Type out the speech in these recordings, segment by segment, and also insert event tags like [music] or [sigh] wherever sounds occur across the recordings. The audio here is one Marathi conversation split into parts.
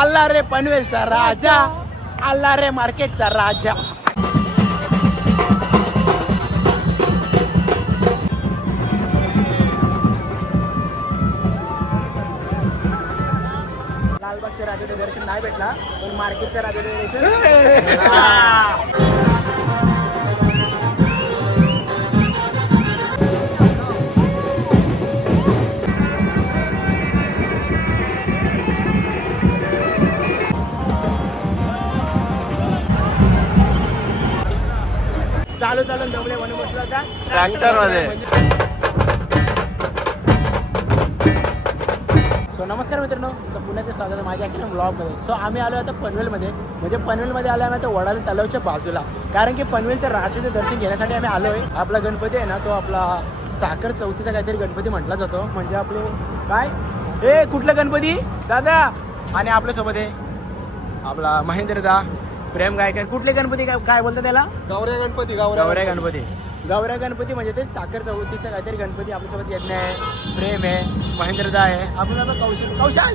आल्ला रे पनवेलचा राजा आल्ला रे मार्केटचा राजा. लालबागच्या राजाचं दर्शन नाही भेटला पण मार्केटच्या राजाचं दर्शन. म्हणून बसला होता Tractor मध्ये. सो नमस्कार मित्रांनो. तर पुन्हा ते स्वागत आहे माझ्या की ब्लॉगमध्ये सो आम्ही आलो आता पनवेलमध्ये. म्हणजे पनवेलमध्ये आलो आम्ही आता वडाली तलावच्या बाजूला. कारण की पनवेलच्या राजाचं दर्शन घेण्यासाठी आम्ही आलो आहे आपला गणपती आहे ना तो आपला साखर चौथीचा काहीतरी गणपती म्हटला जातो. म्हणजे आपले काय? ए कुठला गणपती? दादा! आणि आपल्यासोबत आहे आपला महेंद्र दा. प्रेम गायकर कुठले गणपती काय काय बोलतात त्याला? गौऱ्या गणपती गौऱ्या गणपती. गौऱ्या गणपती. म्हणजे ते साखर चौथीचा काहीतरी गणपती आपल्यासोबत यज्ञ आहे प्रेम आहे महेंद्रदा आहे. आपण आता कौशल कौशल!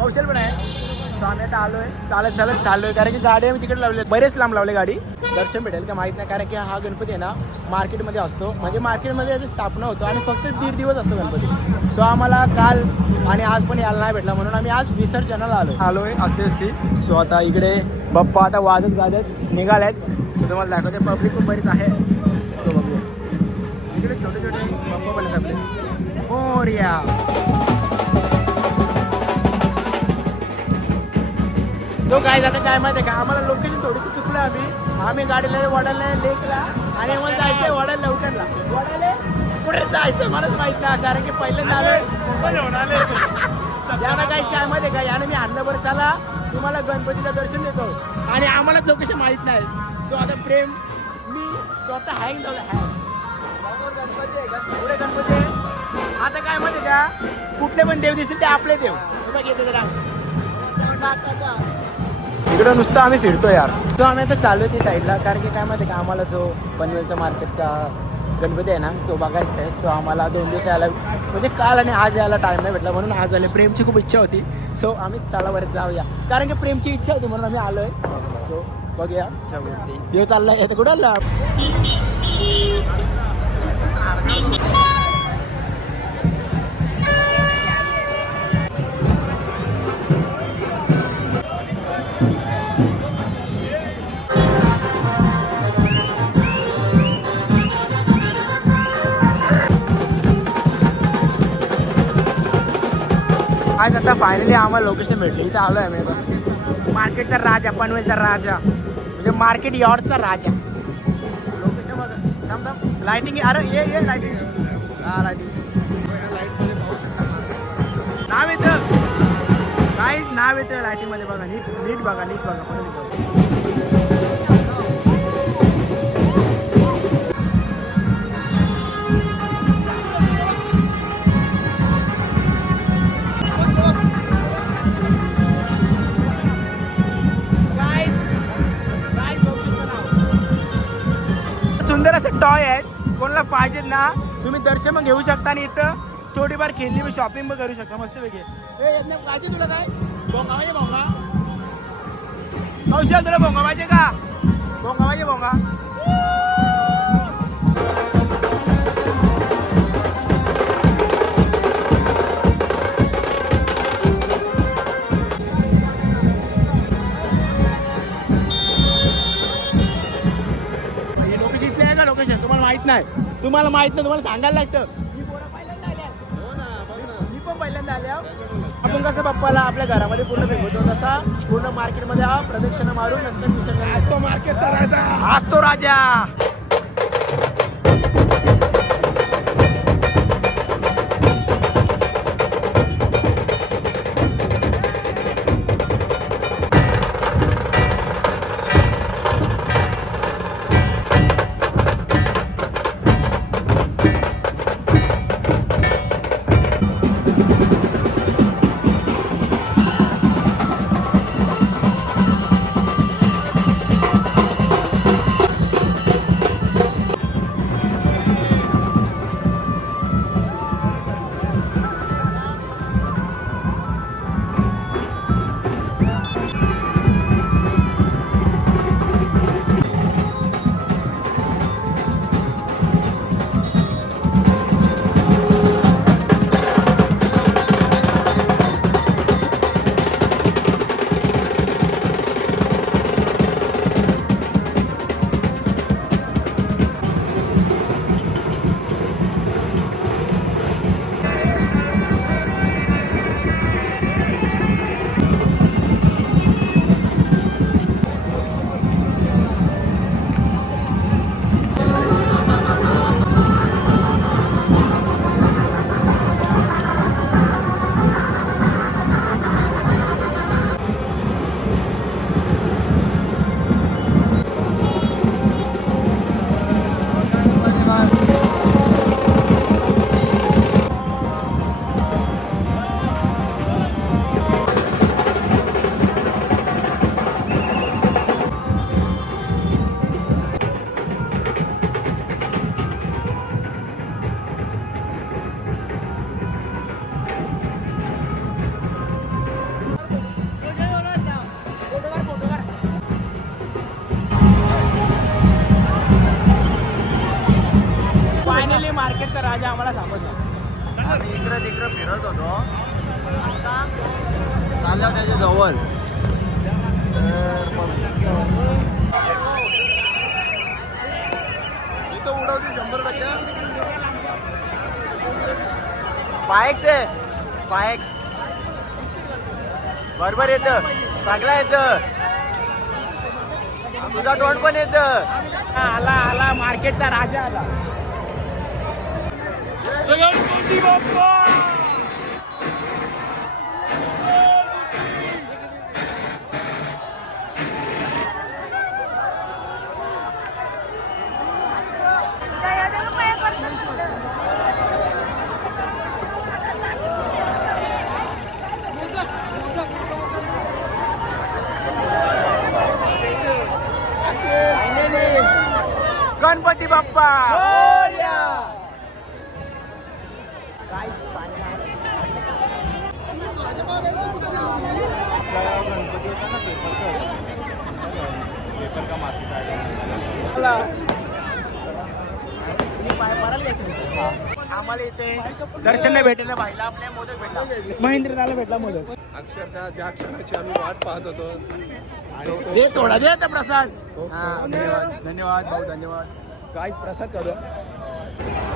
कौशल पण आहे. सो आम्ही आता आलोय. चालत चालत चाललोय. कारण की गाडी आम्ही तिकडे लावले बरेच लांब लावले गाडी. दर्शन भेटेल का माहीत नाही. कारण की हा गणपती आहे ना मार्केटमध्ये असतो. म्हणजे मार्केटमध्ये याची स्थापना होतो आणि फक्त दीड दिवस असतो गणपती. सो आम्हाला काल आणि आज पण यायला नाही भेटला. म्हणून आम्ही आज विसर्जनाला आलोय. आलोय. असते असते. सो आता इकडे बाप्पा आता वाजत गाजत निघाल्यात सो तुम्हाला दाखवते पब्लिक पण बरीच आहे. सो बघूया. इकडे छोटे छोटे बाप्पा पण आहेत आपले. मोरया. तो काय जातं काय माहिती आहे का? आम्हाला लोकेशन थोडीशी चुकलं आम्ही. आम्ही गाडीला वडाला लेकला आणि आम्हाला जायचंय वडाला लवकरला. वडाले कुठे जायचं मलाच माहीत नाही कारण की पहिल्यांदा आलोय [laughs] यानं काय काय माहिती आहे का? यानं मी आणलं बरं चला. तुम्हाला गणपतीचं दर्शन देतो. आणि आम्हालाच लोकेशन माहीत नाही. सो आता प्रेम मी स्वतः हँग झालं हँग गणपती आहे गणपती आहे? आता काय माहिती आहे का? कुठले पण देव दिसतील ते आपले देव. बघ येते डान्स इकडं नुसतं आम्ही फिरतो यार. तो आम्ही आता चालू आहे ती साईडला कारण की काय माहिती आहे का आम्हाला जो पनवेलचा मार्केटचा गणपती आहे ना तो बघायचा आहे. सो आम्हाला दोन दिवस यायला म्हणजे काल आणि आज यायला टाईम नाही भेटला. म्हणून आज आले. प्रेमची खूप इच्छा होती. सो आम्ही चला बरं जाऊया. कारण की प्रेमची इच्छा होती म्हणून आम्ही आलोय. सो बघूया. हे चाललाय. येते कुठं आला? आता फायनली आम्हाला लोकेशन भेटली. इथं आलोय आम्ही आता. मार्केटचा राजा पनवेलचा राजा. म्हणजे मार्केट यॉर्डचा राजा. लोकेशन लाइटिंग अरे ये ये लाइटिंग हा लाइटिंग नाव येतं. काहीच नाव येतं. लाइटिंगमध्ये बघा. नीट नीट बघा नीट बघा. टॉय आहेत. कोणाला पाहिजेत ना तुम्ही दर्शन पण घेऊ शकता आणि इथं थोडीफार खेळली पण शॉपिंग पण करू शकता. मस्त पैकी. पाहिजे तुला काय? भोंगा पाहिजे भोंगा. कौशल तुला भोंगा पाहिजे का? भोंगा पाहिजे भोंगा. नाही. तुम्हाला माहीत नाही तुम्हाला सांगायला लागतं. मी पोरं पहिल्यांदा आल्या. मी पण पहिल्यांदा आल्या. आपण कसं बाप्पाला आपल्या घरामध्ये पूर्ण फिरवतो तसा पूर्ण मार्केटमध्ये हा प्रदक्षिणा मारून नंतर विसर्जन असतो मार्केटचा राजा. असतो राजा. पायक्स आहे. पायक्स. बरोबर येतं. सगळं येतं. तुझा तोंड पण येतं. आला आला. मार्केटचा राजा आला. आम्हाला इथे दर्शन नाही भेटलं भाईला आपल्या मोदक भेटला. महेंद्रदाला भेटला मोदक. अक्षरशः ज्या क्षणाची आम्ही वाट पाहत होतो दे थोडा दे आता प्रसाद. हो, हा, धन्यवाद धन्यवाद भाऊ धन्यवाद. काहीच प्रसाद करू.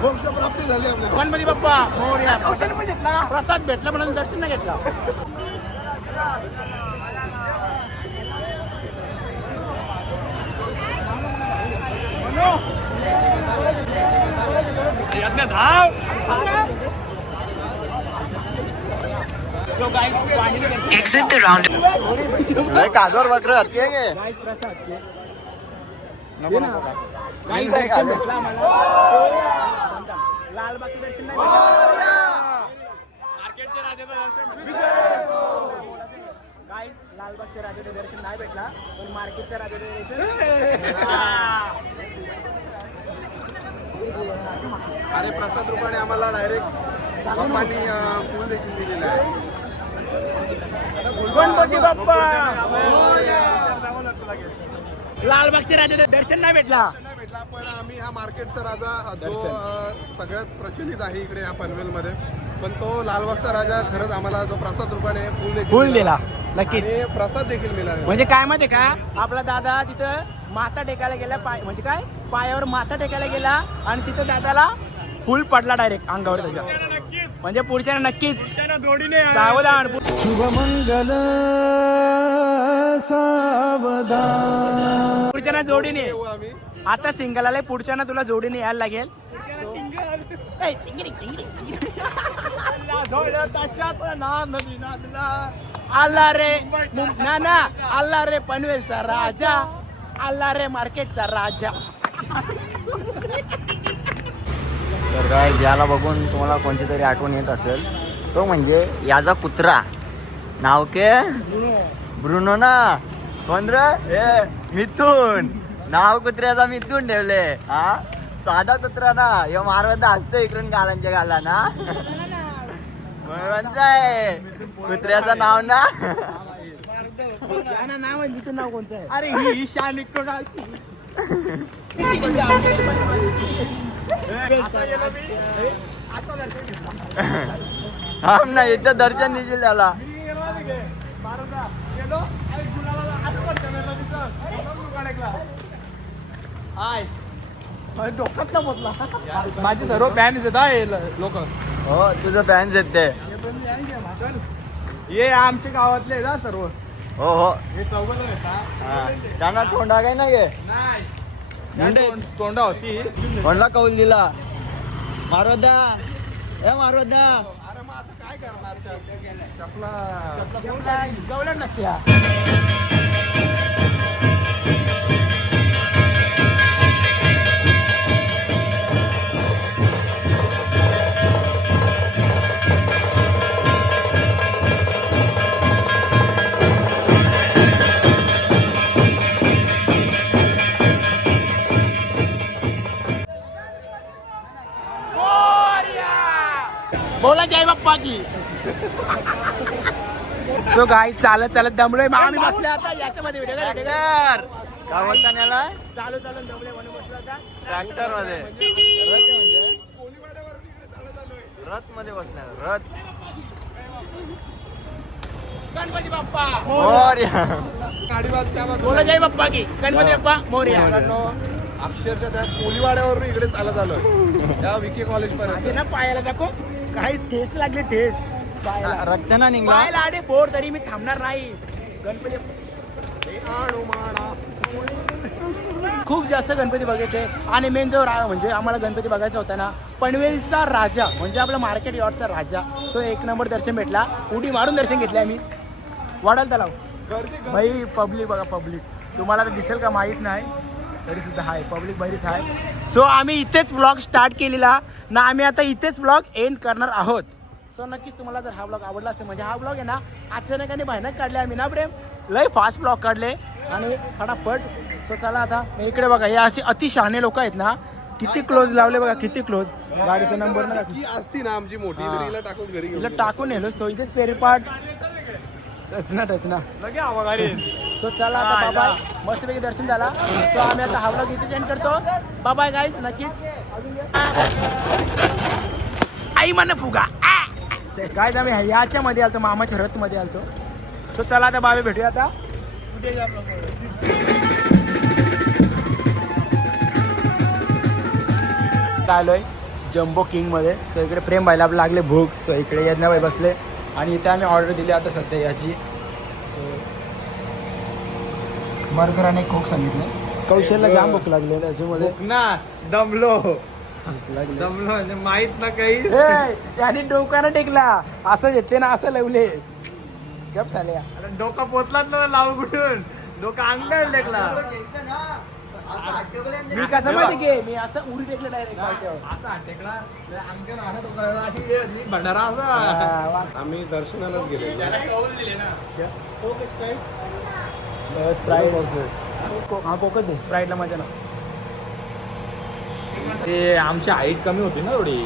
मोक्ष प्राप्ती झाली आपल्याला गणपती बाप्पा मोरया प्रसाद पण घेतला प्रसाद भेटला म्हणून दर्शन नाही घेतला So guys, finally the- Exit the round. लय काजवर बकर हत्ती गे guys, प्रसाद घे. नको ना. नको काही नाही दर्शन खाल्लं. भेटलं आम्हाला. लालबागचं दर्शन नाही. भेटलं. मार्केटच्या राजाचं दर्शन Guys, लालबागच्या राजाचं दर्शन नाही भेटला पण मार्केटच्या राजाचं दर्शन. हा. आणि प्रसाद रुपाने आम्हाला डायरेक्ट बाप्पांनी फुल देखील दिलेलं आहे. गणपती बाप्पा! लालबागच्या राजाचं दर्शन नाही भेटला नाही भेटला. पण आम्ही हा मार्केटचा राजा जो सगळ्यात प्रचलित आहे इकडे या पनवेलमध्ये. पण तो लालबागचा राजा खरंच आम्हाला जो प्रसाद रुपाने फुल दिला. नक्कीच. आणि प्रसाद देखील मिळाला. म्हणजे काय माहितीये का? आपला दादा तिथं माता टेकायला गेला पाय म्हणजे काय? पायावर माता टेकायला गेला आणि तिथं दादाला फुल पडला डायरेक्ट अंगावर त्याच्या. म्हणजे पुढच्या नक्कीच सावधान. शुभमंगल सावधान. पुढच्या जोडीने. येऊ आम्ही आता सिंगल आलाय पुढच्या तुला जोडीने यायला लागेल. आला रे ना ना. आला रे पनवेलचा राजा. आला रे मार्केटचा राजा. तर काय ज्याला बघून तुम्हाला कोणती तरी आठवण येत असेल. तो म्हणजे याचा कुत्रा. नाव के? ब्रुनो. ना? कोण रे? ए मिथून. नाव कुत्र्याचा मिथून ठेवले. हा? साधा कुत्रा ना ह्यो मारवत असतो इकडून गालांच्या गाला ना म्हणताय कुत्र्याचं नाव ना? नाव कोणतं आहे अरे ही ही शान ना इथं दर्शन देशील त्याला. डोक्यातला बोलला माझे सर्व बॅन येत लोक. हो तुझं फॅन्स आहेत ते. ये आमच्या गावातले ना सर्व. हो हो. हे चौघ हा. त्यांना तोंडा काय ना गे तोंडा होती. कोणला कौल दिला. मारोदा. ए मारोदा. अरे मग आता काय करणार? चपला. गवलं नसत्या बोला जय बाप्पा की सो गाई चालत चालत दमलोय. मग आम्ही बसले आता. याच्यामध्ये व्हिडिओ काय बोलता याला चालू चालू दमलोय म्हणून बसलो आता. ट्रॅक्टरमध्ये रथमध्ये बसल्या. रथ. गणपती बाप्पा. मोरया. बोला जय बाप्पा की गणपती बाप्पा मोर्या. अक्षरशः त्या कोलीवाड्यावरून इकडे चालत आलोय. त्या विके कॉलेज पर्यंत. ना पायाला दाखव. काही ठेस लागले ठेस पायाला रक्त ना निघला. पायाला आडे फोड तरी मी थांबणार नाही. गणपती खूप जास्त गणपती बघायचे. आणि मेन जो रा म्हणजे आम्हाला गणपती बघायचा होता ना पनवेलचा राजा म्हणजे आपला मार्केट यॉर्डचा राजा सो एक नंबर दर्शन भेटला. उडी मारून दर्शन घेतले आम्ही. वाढाल तलाव. गर्दी भाई पब्लिक बघा पब्लिक तुम्हाला तर दिसेल का? माहीत नाही. तरी सुद्धा आहे पब्लिक बरीच आहे सो आम्ही इथेच ब्लॉग स्टार्ट केलेला. ना आम्ही आता इथेच ब्लॉग एंड करणार आहोत. सो नक्कीच तुम्हाला जर हा ब्लॉग आवडला असेल म्हणजे हा ब्लॉग आहे ना अचानक आणि भयानक काढले आम्ही ना प्रेम? लय फास्ट ब्लॉग काढले. आणि फटाफट सो चला आता मी इकडे बघा हे असे अति शहाणे लोक आहेत ना किती क्लोज लावले बघा किती क्लोज गाडीचा नंबर ना असती ना आमची मोठी टाकून घरी. टाकून नेलोच तो. इथे स्पेअर पार्ट टचना टचना. सो चला आता बाबाय मस्तपैकी दर्शन झाला. सो आम्ही आता हा vlog इथे एंड करतो. बाबाय गाईज नक्कीच. आई मन फुगा. गाईज आम्ही याच्या मध्ये आलतो मामाच्या रथमध्ये आलतो. सो चला आता बाबे भेटूया आता. आलोय जम्बो किंगमध्ये सो इकडे प्रेम व्हायला लागले भूक. सो इकडे यज्ञाबाई बसले. आणि इथे आम्ही ऑर्डर दिली आता सध्या याची. सो बर्गर आणि कोक सांगितलं. कौशलला जाम भूक लागली त्याच्यामध्ये ना दमलो. दमलो म्हणजे माहीत ना काही. याने डोक्यानं टेकला. असं घेतले ना असं लावले. गप झाले डोका पोचलाच ना लाव कुठून डोका अंगाला टेकला. मी कसं माहिती की मी असं उडी टेकलं डायरेक्ट भंडारा असा. आम्ही दर्शनालाच गेलो स्प्राईट हा? कोकच दे स्प्राईटला मजा ना. ते आमची हाईट कमी होती ना थोडी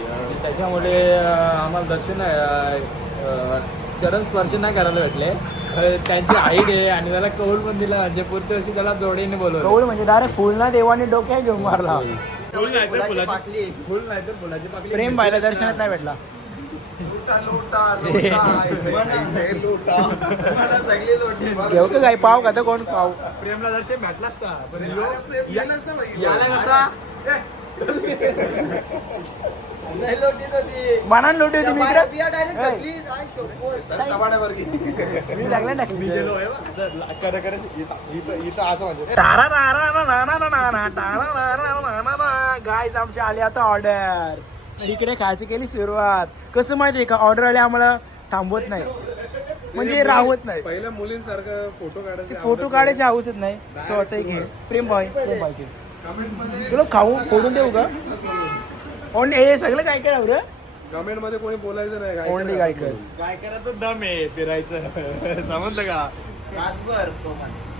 त्याच्यामुळे आम्हाला दर्शन अं, अं, चरण स्पर्श नाही करायला भेटले. त्यांची हाईट आहे आणि त्याला कौल पण दिला. म्हणजे पुढच्या वर्षी त्याला जोडीने बोलवलं. कवळ म्हणजे डायरेक्ट फुल ना देवाने डोक्या घेऊन मारला. फुल नाही तर फुलाची फुल नाही तर फुलाची पाकळी. प्रेम पाहिला दर्शनात नाही भेटला. [laughs] घेऊ का काय पाव का तर कोण पाव प्रेमला का पण ह्यो- याला कसा मनान लोटी होती मी इकडे? मी लागला टाकली असं म्हणजे तारा नारा ना. ना ना ना ना ना तारा नारा ना ना ना ना गाईज आमची आली आता ऑर्डर इकडे खायची केली सुरुवात. कसं माहितीये का? ऑर्डर आली आम्हाला थांबवत नाही. म्हणजे राहत नाही. पहिल्या मुलींसारखं फोटो काढायचे फोटो काढायचे हाऊसच नाही. स्वतः घे. प्रेम बॉय प्रेम बॉयमध्ये तुला खाऊ फोडून देऊ का? ओनली हे सगळं काय काय रे कमेंटमध्ये कोणी बोलायचं नाही काय ओनली गायकर्स काय करायचं दम आहे फिरायचं. [laughs] समजलं का?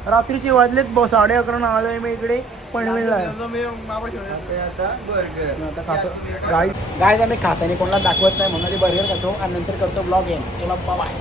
रात्रीचे वाजलेत ब- साडे अकरा आलोय मी इकडे पनवेलला. मी मामा बर्गर. आता खातो. गाय गाय आम्ही खाताने कोणाला दाखवत नाही म्हणून बर्गर खातो आणि नंतर करतो ब्लॉग येईन. चला बाय